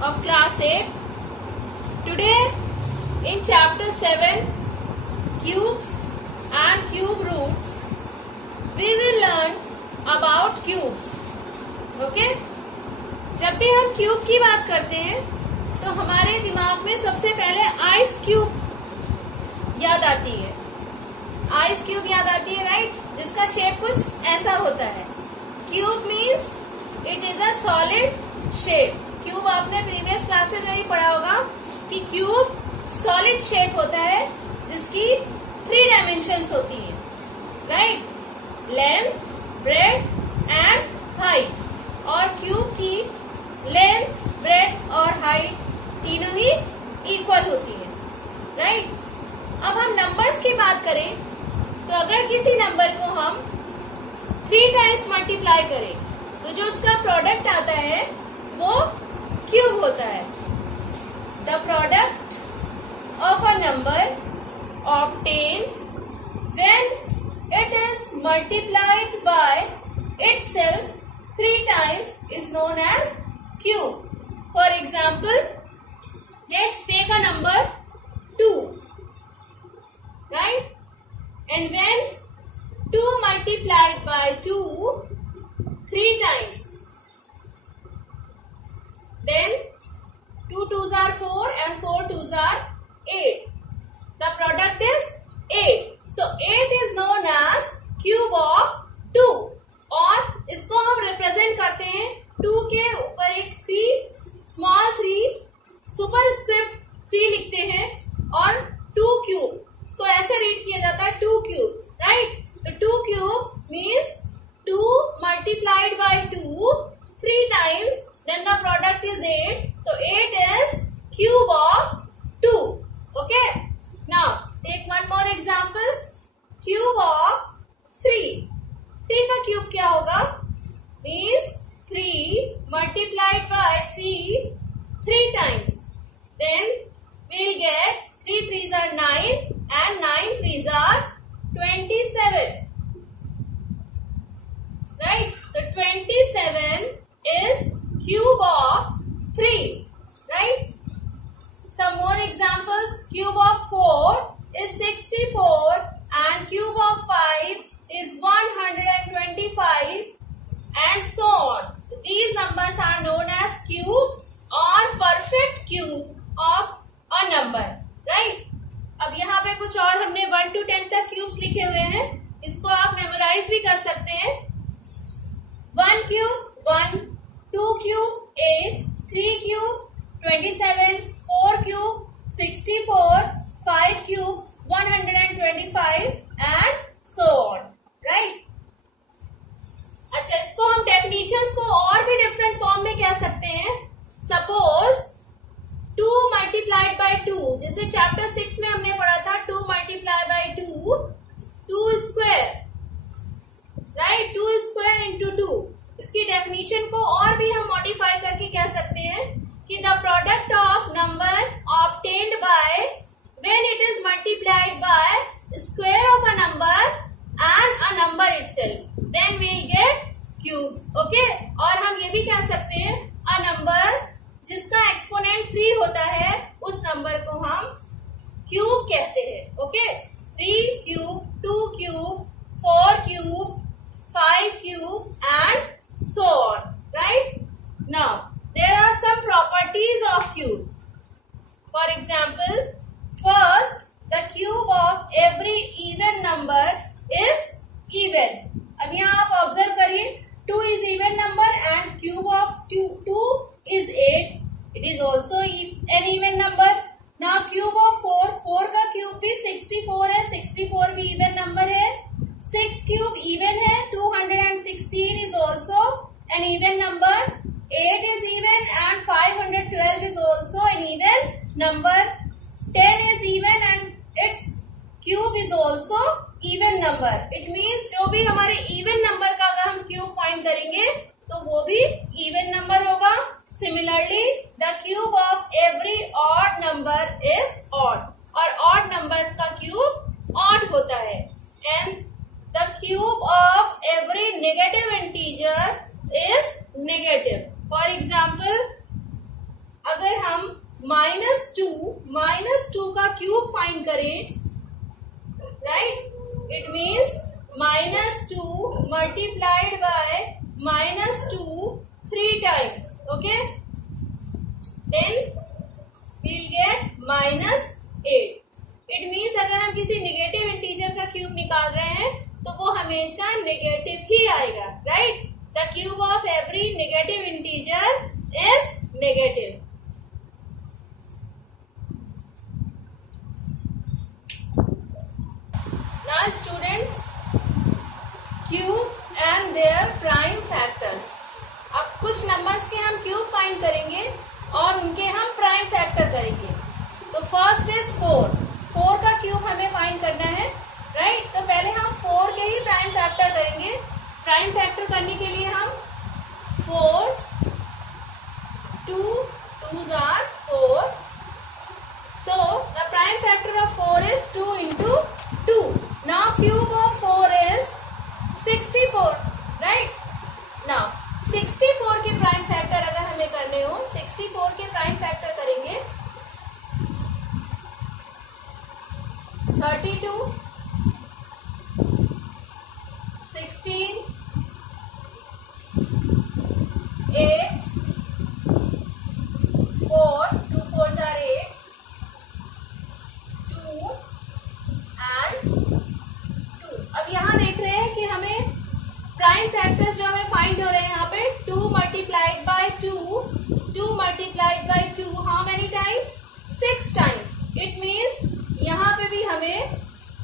of class 8. Today in chapter 7 cubes and cube roots we will learn about cubes. Okay? जब भी हम cube की बात करते हैं तो हमारे दिमाग में सबसे पहले आइस क्यूब याद आती है. आइस क्यूब याद आती है, राइट? जिसका शेप कुछ ऐसा होता है. Cube means it is a solid shape. Cube आपने प्रीवियस क्लासेस में ही पढ़ा होगा कि क्यूब सॉलिड शेप होता है जिसकी 3 डायमेंशंस होती हैं, right? Length, breadth and height. और क्यूब की लेंथ, ब्रेथ और हाइट तीनों ही इक्वल होती है, राइट? अब हम नंबर्स की बात करें तो अगर किसी नंबर को हम 3 टाइम्स मल्टीप्लाई करें तो जो उसका प्रोडक्ट आता है वो क्यूब होता है. The product of a number obtained when it is multiplied by itself 3 times is known as cube. For example, let's take a number 2, right? And when 2 multiplied by 2 3 times, then 2 2s are 4 and 4 2s are 8. The product is 8. So 8 is known as cube of 2. और इसको हम represent करते हैं 2 के ऊपर एक 3 small 3 superscript 3 लिखते हैं और 2 क्यूब. इसको ऐसे रीड किया जाता है 2 क्यूब, राइट? तो 2 cube means 2 multiplied by 2 3 times, then the product is 8. So 8 is cube of 2. Okay? Now take one more example. Cube of 3. 3 का क्यूब क्या होगा? Means 3 multiplied by 3 times. Then we will get 3 3s are 9 and 9 3s are 27. Right? The 27 is cube of 3. Right? Some more examples. Cube of 4 is 64 and cube of 5 is 125 and so on. These numbers are known as cubes or perfect cube of a number. Right? अब यहाँ पे कुछ और हमने 1 to 10 तक cubes लिखे हुए हैं. इसको आप मेमोराइज भी कर सकते हैं. 1 cube 1, 2 cube 8, 3 cube 27, 4 cube 64, 5 cube 125 and so on. Right? अच्छा, इसको हम डेफिनेशंस को और भी डिफरेंट फॉर्म में कह सकते हैं. सपोज 2 multiplied by 2, जैसे चैप्टर 6 में हमने पढ़ा था 2 multiplied by 2 2 square, right? 2 square into 2. इसकी डेफिनेशन को और भी हम मॉडिफाई करके कह सकते हैं कि the product of number obtained by when it is multiplied by square of a number and a number itself, then we get cube. Okay? और हम ये भी कह सकते हैं अ नंबर जिसका एक्सपोनेंट 3 होता है उस नंबर को हम क्यूब कहते हैं. Okay? 3 cube, 2 cube, 4 cube, 5 cube and so on. Right? Now there are some properties of cube. For example, first, the cube of every even number is even. अब यहाँ आप ऑब्जर्व करिए 2 is even number and cube of 2 is 8. It is also an even number. Now cube of 4 का cube भी 64 है. 64 भी even number है. 6 cube even है. 216 is also an even number. 8 is even and 512 is also an even number. 10 is even and its cube is also even number. It means जो भी हमारे even number का अगर हम क्यूब फाइंड करेंगे तो वो भी even number होगा. Similarly, the cube of every odd number is odd. और odd numbers का क्यूब odd होता है. And the cube of every negative integer is negative. For example, cube find करें, right, it means -2 multiplied by -2 3 times. Okay, then we'll get -8. It means अगर हम किसी negative integer का cube निकाल रहे हैं तो वो हमेशा नेगेटिव ही आएगा, right. The cube of every negative integer is negative. Now students, cube and their prime factors. अब कुछ नंबर्स के हम क्यूब फाइंड करेंगे और उनके हम प्राइम फैक्टर करेंगे. तो फर्स्ट इज 4. 4 का क्यूब हमें फाइंड करना है, राइट. तो पहले हम 4 के ही प्राइम फैक्टर करेंगे. प्राइम फैक्टर करने के लिए हम 4, 2 2s are 4. So the prime factor of 4 is 2 into 2. Now cube of 4 is 64, right. Now 64 के प्राइम फैक्टर अगर हमें करने हो, 64 के प्राइम फैक्टर करेंगे 32, 16, 8, 4, 2 4s are 8, 2 and 2. अब यहाँ देख रहे हैं कि हमें प्राइम फैक्टर्स जो हमें फाइंड हो रहे हैं यहाँ पे 2 multiplied by 2, 2 multiplied by 2, how many times? 6 times. It means यहाँ पे भी हमें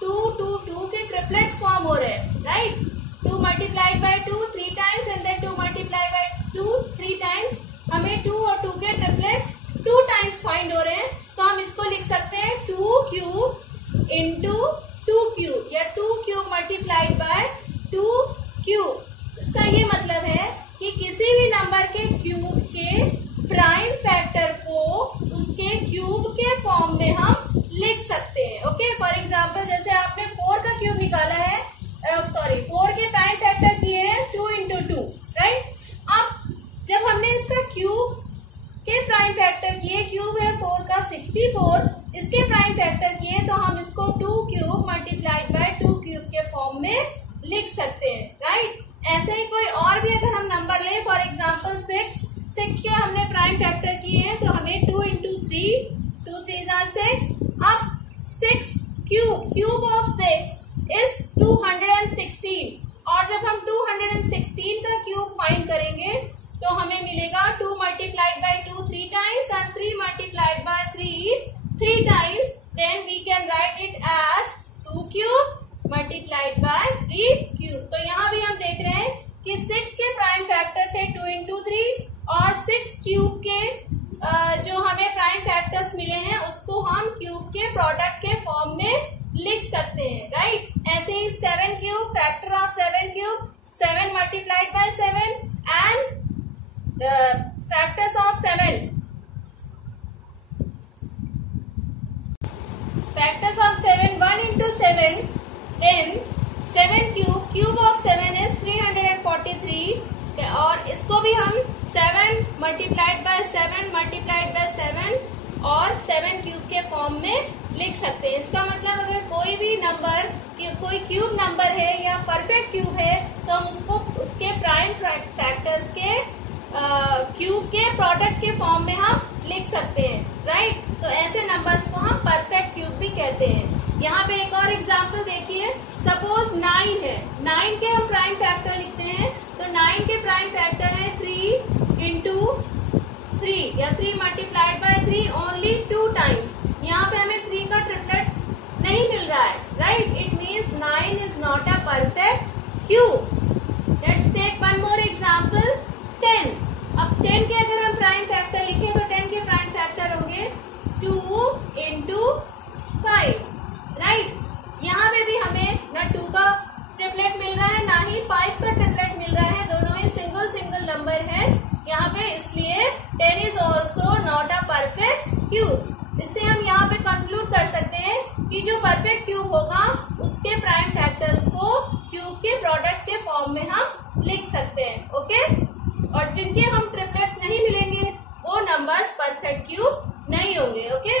2 2 2 के ट्रिपलेट्स फॉर्म हो रहे हैं, right. 2 multiplied by 2 3 times and then 2 multiplied by 2 3 times. हमें 2 और 2 के ट्रिपलेट्स 2 टाइम्स फाइंड हो रहे हैं. तो हम इसको लिख सकते हैं 2 क्यूब इंटू 2 क्यूब या 2 क्यूब मल्टीप्लाइड बाय 2 क्यूब. इसका ये मतलब है कि किसी भी नंबर के क्यूब के प्राइम फैक्टर को उसके क्यूब के फॉर्म में हम लिख सकते हैं. ओके, फॉर एग्जाम्पल जैसे आपने 4 का क्यूब निकाला है, 4 के प्राइम फैक्टर किए हैं 2 into 2, राइट. अब जब हमने इसका क्यूब के प्राइम फैक्टर किए, क्यूब है 4 का 64, इसके प्राइम फैक्टर किए तो हम इसको 2 क्यूब मल्टीप्लाइड बाय 2 क्यूब के फॉर्म में लिख सकते हैं, राइट. ऐसे ही कोई और भी अगर हम नंबर लें, फॉर एग्जाम्पल 6 के हमने प्राइम फैक्टर किए हैं तो हमें 2 into 3, 2 3s are 6. अब 6 क्यूब ऑफ 6 इज 216. और जब हम 216 का क्यूब फाइंड करेंगे तो हमें मिलेगा 2 multiplied by 2 3 times and 3 multiplied by 3 times. Then we can write it as 2 cube multiplied by 3 cube. तो यहाँ भी हम देख रहे हैं कि 6 के प्राइम फैक्टर थे 2 into 3 और 6 क्यूब के जो हमें प्राइम फैक्टर्स मिले हैं उसको हम क्यूब के प्रोडक्ट के फॉर्म में लिख सकते हैं, राइट. ऐसे ही 7 cube, factor of 7 cube, 7 multiplied by 7 and factors of 7. Factors of 7, 1 into 7, then 7 cube of 7 is 343. और इसको भी हम 7 multiplied by 7 multiplied by 7 और 7 क्यूब के फॉर्म में लिख सकते हैं. इसका मतलब अगर कोई भी नंबर, कोई क्यूब नंबर है या परफेक्ट क्यूब है तो हम उसको उसके प्राइम फैक्टर्स के क्यूब के प्रोडक्ट के फॉर्म में हम लिख सकते हैं, राइट. तो ऐसे नंबर्स को हम परफेक्ट क्यूब भी कहते हैं. यहाँ पे एक और एग्जांपल देखिए, सपोज 9 है, 9 के हम प्राइम फैक्टर लिखते हैं तो 9 के प्राइम फैक्टर है 3 into 3 या 3 multiplied by 3 only 2 times. यहाँ पे हमें 3 का ट्रिपलेट नहीं मिल रहा है, right. It means 9 is not a perfect cube. Let's take one more example, 10. अब 10 के अगर हम प्राइम फैक्टर लिखें तो 10 के प्राइम फैक्टर होंगे 2 into 5, राइट. यहाँ पे भी हमें ना 2 का ट्रिपलेट मिल रहा है ना ही 5 का ट्रिपलेट मिल रहा है, दोनों ही सिंगल नंबर है यहाँ पे, इसलिए 10 is also not a perfect cube. इससे हम यहाँ पे कंक्लूड कर सकते हैं कि जो परफेक्ट क्यूब होगा उसके प्राइम फैक्टर्स को क्यूब के प्रोडक्ट के फॉर्म में हम लिख सकते हैं, ओके. और जिनके हम ट्रिपलेट्स नहीं मिलेंगे वो नंबर्स परफेक्ट क्यूब नहीं होंगे, ओके.